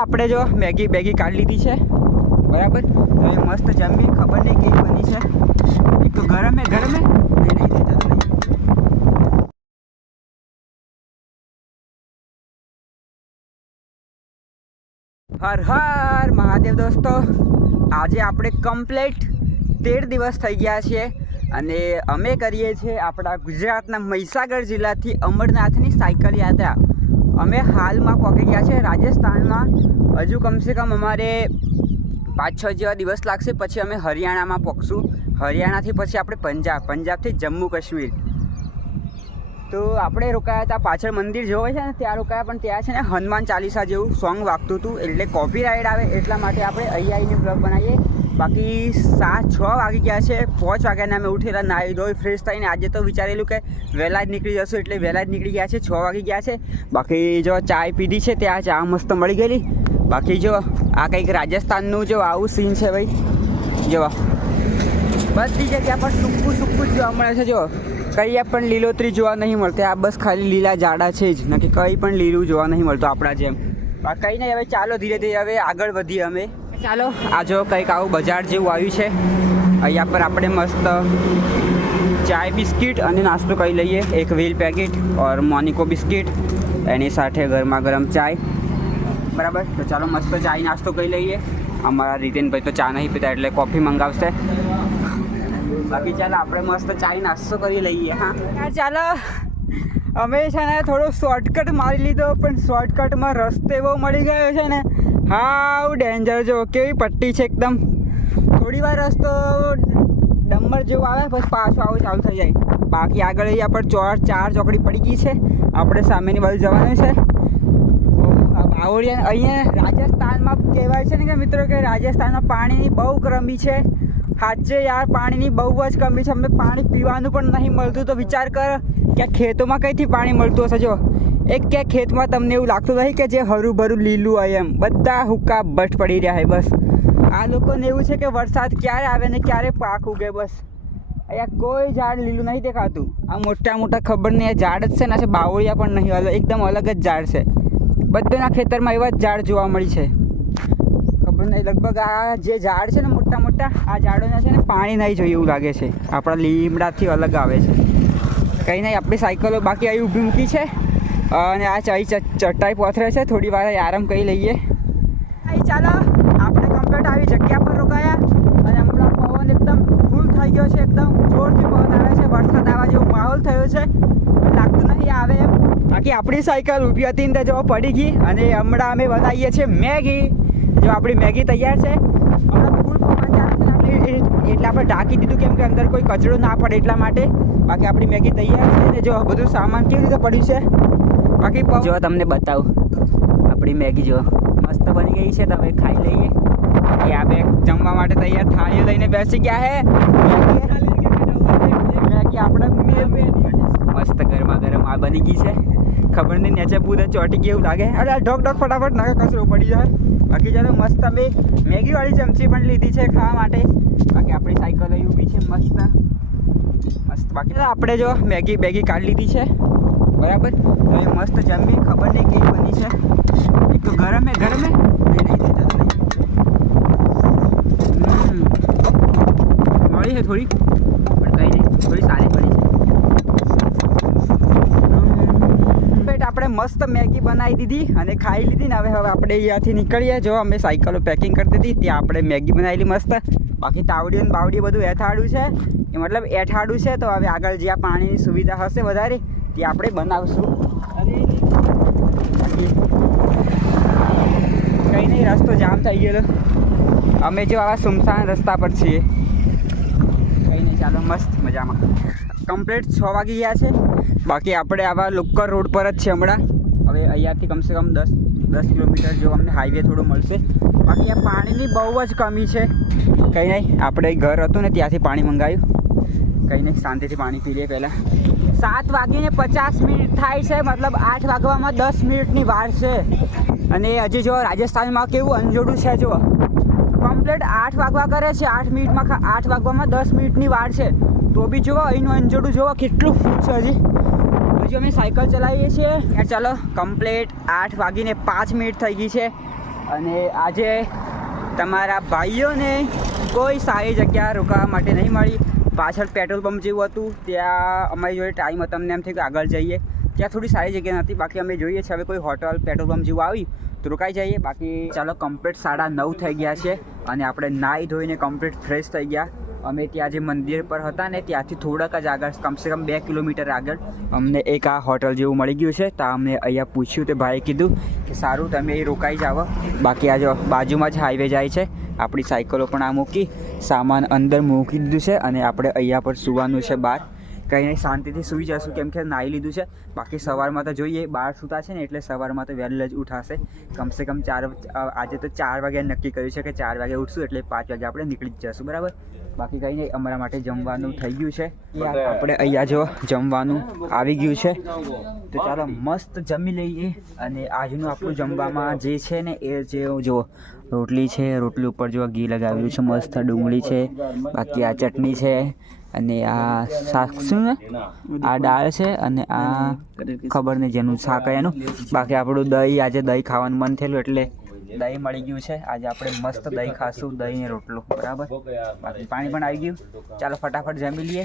આપણે જો Maggi baggy કાઢી લીધી છે બરાબર. તો એ મસ્ત જમી, ખબર નહીં કેવી બની છે. એક તો ગરમ હે નહીં દેતા તો નહીં. હર હર મહાદેવ દોસ્તો, આજે આપણે કમ્પ્લીટ 13 દિવસ થઈ ગયા છે અને અમે કરીએ છીએ આપણા ગુજરાતના મહીસાગર જિલ્લાથી અમરનાથની સાયકલ યાત્રા. અમે હાલમાં પહોંચી ગયા છે રાજસ્થાનમાં. હજુ કમસે કમ અમારે 5-6 જેવા દિવસ લાગશે, પછી અમે હરિયાણામાં પહોંચશું. હરિયાણાથી પછી આપણે પંજાબથી જમ્મુ કાશ્મીર. તો આપણે રોકાયા હતા પાછળ મંદિર જોવે છે ને ત્યાં રોકાયા, પણ ત્યાં છે ને હનુમાન ચાલીસા જેવું સોંગ વાગતું હતું એટલે કોપીરાઇટ આવે, એટલા માટે આપણે અહીંયા આવીને બ્લોગ બનાવીએ. બાકી 6 વાગી ગયા છે. 5 વાગ્યાના અમે ઉઠેલા, નાહી ધોઈ ફ્રેશ થઈને. આજે તો વિચારેલું કે વહેલા જ નીકળી જશું, એટલે વહેલા જ નીકળી ગયા છે. 6 વાગી ગયા છે. બાકી જો ચાય પીધી છે, ત્યાં ચા મસ્ત મળી ગયેલી. બાકી જો આ કંઈક રાજસ્થાનનું જો આવું સીન છે ભાઈ. જો બધી જગ્યા પર સૂકું જ જોવા મળે છે. જો કંઈ પણ લીલોતરી જોવા નહીં મળતી. આ બસ ખાલી લીલા ઝાડા છે જ, નક્કી કંઈ પણ લીલું જોવા નહીં મળતું આપણા જેમ. કંઈ નહીં, હવે ચાલો ધીરે ધીરે હવે આગળ વધીએ અમે. ચાલો આ જો કંઈક આવું બજાર જેવું આવ્યું છે. અહીંયા પર આપણે મસ્ત ચાય બિસ્કિટ અને નાસ્તો કરી લઈએ. એક વ્હીલ પેકેટ ઓર મોનિકો બિસ્કિટ, એની સાથે ગરમા ગરમ ચાય. બરાબર, તો ચાલો મસ્ત ચાય નાસ્તો કરી લઈએ. અમારા રીતેનભાઈ તો ચા નહીં પીતા એટલે કોફી મંગાવશે. બાકી ચાલો આપણે મસ્ત ચાય નાસ્તો કરી લઈએ. હા ચાલો, અમે છે ને થોડો શોર્ટકટ મારી લીધો, પણ શોર્ટકટમાં રસ્તો એવો મળી ગયો છે ને હાવ ડેન્જર. જો કેવી પટ્ટી છે એકદમ. થોડી વાર રસ્તો ડમ્બર જેવું આવે, પછી પાછું આવું ચાલુ થઈ જાય. બાકી આગળ અહીંયા પર 4 ચોકડી પડી ગઈ છે. આપણે સામેની બાજુ જવાનું છે. બાવળિયા અહીંયા રાજસ્થાનમાં કહેવાય છે ને કે મિત્રો કે રાજસ્થાનમાં પાણીની બહુ કમી છે. સાચે યાર, પાણીની બહુ જ કમી છે. અમને પાણી પીવાનું પણ નહીં મળતું. તો વિચાર કર કે ખેતોમાં કઈથી પાણી મળતું હશે. જો એક ક્યાંક ખેતમાં તમને એવું લાગતું નથી કે જે હરું ભરું લીલું હોય એમ, બધા હુક્કા બટ પડી રહ્યા છે. બસ આ લોકોને એવું છે કે વરસાદ ક્યારે આવે ને ક્યારે પાક ઉગે. બસ અહીંયા કોઈ ઝાડ લીલું નહીં દેખાતું. આ મોટા ખબર નહીં આ ઝાડ જ છે ને, બાવળિયા પણ નહીં, એકદમ અલગ જ ઝાડ છે. બધાના ખેતરમાં એવા જ ઝાડ જોવા મળી છે. ખબર નહીં, લગભગ આ જે ઝાડ છે ને મોટા આ ઝાડોના છે ને પાણી નહીં જોઈએ એવું લાગે છે. આપણા લીમડાથી અલગ આવે છે. કંઈ નહીં, આપણી સાયકલો બાકી અહીં ઊભી મૂકી છે અને આ ચટાઈ પથરે છે. થોડી વાર આરામ કરી લઈએ. અહીં ચાલો, આપણે કમ્પ્લીટ આવી જગ્યા પર રોકાયા અને હમણાં પવન એકદમ ફૂલ થઈ ગયો છે. એકદમ જોરથી પવન આવે છે. વરસાદ આવવા જેવો માહોલ થયો છે, લાગતું નહીં આવે એમ. બાકી આપણી સાયકલ ઊભી હતી ને જો પડી ગઈ અને હમણાં અમે બનાવીએ છીએ મેગી. જો આપણી મેગી તૈયાર છે. હમણાં ફૂલ પવન ચાલે છે એટલે આપણે ઢાંકી દીધું, કેમ કે અંદર કોઈ કચરો ના પડે એટલા માટે. બાકી આપણી મેગી તૈયાર છે ને જો બધું સામાન કેવી રીતે પડ્યું છે. બાકી જો તમને બતાવું, આપણી મેગી જો મસ્ત બની ગઈ છે. તમે ખાઈ લઈએ. આ બે જમવા માટે તૈયાર થાળીઓ લઈને બેસી ગયા છે. મેગી આપણે મસ્ત ગરમા ગરમ આ બની ગઈ છે. ખબર નહીં નીચે પૂરે ચોટી ગઈ એવું લાગે. અરે ઢોક ફટાફટ નાખે, કચરો પડી જાય. બાકી ચાલો મસ્ત અમે મેગીવાળી ચમચી પણ લીધી છે ખાવા માટે. બાકી આપણી સાયકલ અહીં ઊભી છે મસ્ત. બાકી આપણે જો મેગી બેગી કાઢી લીધી છે બરાબર. તો એ મસ્ત જમી, ખબર નહીં કેવી બની છે. એક તો ગરમ હે નહીં દેતા તો નહીં. મળી છે થોડી, પણ કંઈ નહીં, થોડી સારી પડી છે. આપણે મસ્ત મેગી બનાવી દીધી અને ખાઈ લીધી ને. હવે આપણે અહીંયાથી નીકળીએ. જો અમે સાયકલો પેકિંગ કરી દીધી, ત્યાં આપણે મેગી બનાવેલી મસ્ત. બાકી તાવડીઓ ને બાવડીઓ બધું એઠાડું છે, એ મતલબ એઠાડું છે. તો હવે આગળ જ્યાં પાણીની સુવિધા હશે વધારે ત્યાં આપણે બનાવશું. કંઈ નહીં, રસ્તો જામ થઈ ગયેલો. અમે જો આવા સુમસાન રસ્તા પર છીએ. કંઈ નહીં, ચાલો મસ્ત મજામાં. કમ્પ્લીટ 6 વાગી ગયા છે. બાકી આપણે આવા લોકલ રોડ પર જ છે હમણાં. હવે અહીંયાથી કમસે કમ 10 કિલોમીટર જો અમને હાઈવે થોડું મળશે. બાકી આ પાણીની બહુ જ કમી છે. કંઈ નહીં, આપણે ઘર હતું ને ત્યાંથી પાણી મંગાવ્યું. કંઈ નહીં, શાંતિથી પાણી પી લઈએ પહેલાં. 7:50 થાય છે, મતલબ 8 વાગવામાં 10 મિનિટની વાર છે. અને હજી જો રાજસ્થાનમાં કેવું અંજોડું છે. જો કમ્પ્લીટ 8 વાગવા કરે છે. 8 વાગવામાં 10 મિનિટની વાર છે. તો બી જુઓ અહીંનું અંજોડું જુઓ કેટલું ફૂલ છે. હજી અમે સાયકલ ચલાવીએ છીએ. ચાલો કમ્પ્લીટ 8:05 થઈ ગઈ છે અને આજે તમારા ભાઈઓને કોઈ સારી જગ્યા રોકાવા માટે નહીં મળી. પાછળ પેટ્રોલ પંપ જેવું હતું, ત્યાં અમારી જોડે ટાઈમ હતો, અમને એમ થયું કે આગળ જઈએ. ત્યાં થોડી સારી જગ્યા નથી, બાકી અમે જોઈએ છીએ હવે કોઈ હોટલ પેટ્રોલ પંપ જેવું આવી તો રોકાઈ જઈએ. બાકી ચાલો, કમ્પ્લીટ 9:30 થઈ ગયા છે અને આપણે નાહી ધોઈને કમ્પ્લીટ ફ્રેશ થઈ ગયા. અમે ત્યાં જે મંદિર પર હતા ને ત્યાંથી થોડાક જ આગળ, કમસે કમ 2 કિલોમીટર આગળ અમને એક આ હોટલ જેવું મળી ગયું છે. તો અમને અહીંયા પૂછ્યું તો ભાઈએ કીધું કે સારું, તમે અહીં રોકાઈ જાઓ. બાકી આ જો બાજુમાં જ હાઈવે જાય છે. આપણી સાયકલો પણ આ મૂકી, સામાન અંદર મૂકી દીધું છે અને આપણે અહીંયા પર સૂવાનું છે બહાર. કંઈ નહીં, શાંતિથી સૂઈ જશું કેમ કે નાહી લીધું છે. બાકી સવારમાં તો જોઈએ, બહાર સૂતા છે ને એટલે સવારમાં તો વહેલું જ ઉઠાશે. કમસે કમ આજે તો 4 વાગ્યા નક્કી કર્યું છે કે 4 વાગે ઉઠશું એટલે 5 વાગે આપણે નીકળી જ જશું, બરાબર. બાકી કંઈ નહીં, અમારા માટે જમવાનું થઈ ગયું છે. આપણે અહીંયા જો જમવાનું આવી ગયું છે તો ચાલો મસ્ત જમી લઈએ. અને આજનું આપણું જમવામાં જે છે ને એ જે જો રોટલી છે, રોટલી ઉપર જો ઘી લગાવેલું છે, મસ્ત ડુંગળી છે, બાકી આ ચટણી છે અને આ શાક શું ને આ દાળ છે અને આ ખબર નહીં જેનું શાક એનું. બાકી આપણું દહીં, આજે દહીં ખાવાનું મન થયેલું એટલે દહીં મળી ગયું છે. આજે આપણે મસ્ત દહીં ખાશું, દહીં ને રોટલો, બરાબર. બાકી પાણી પણ આવી ગયું. ચાલો ફટાફટ જમી લઈએ.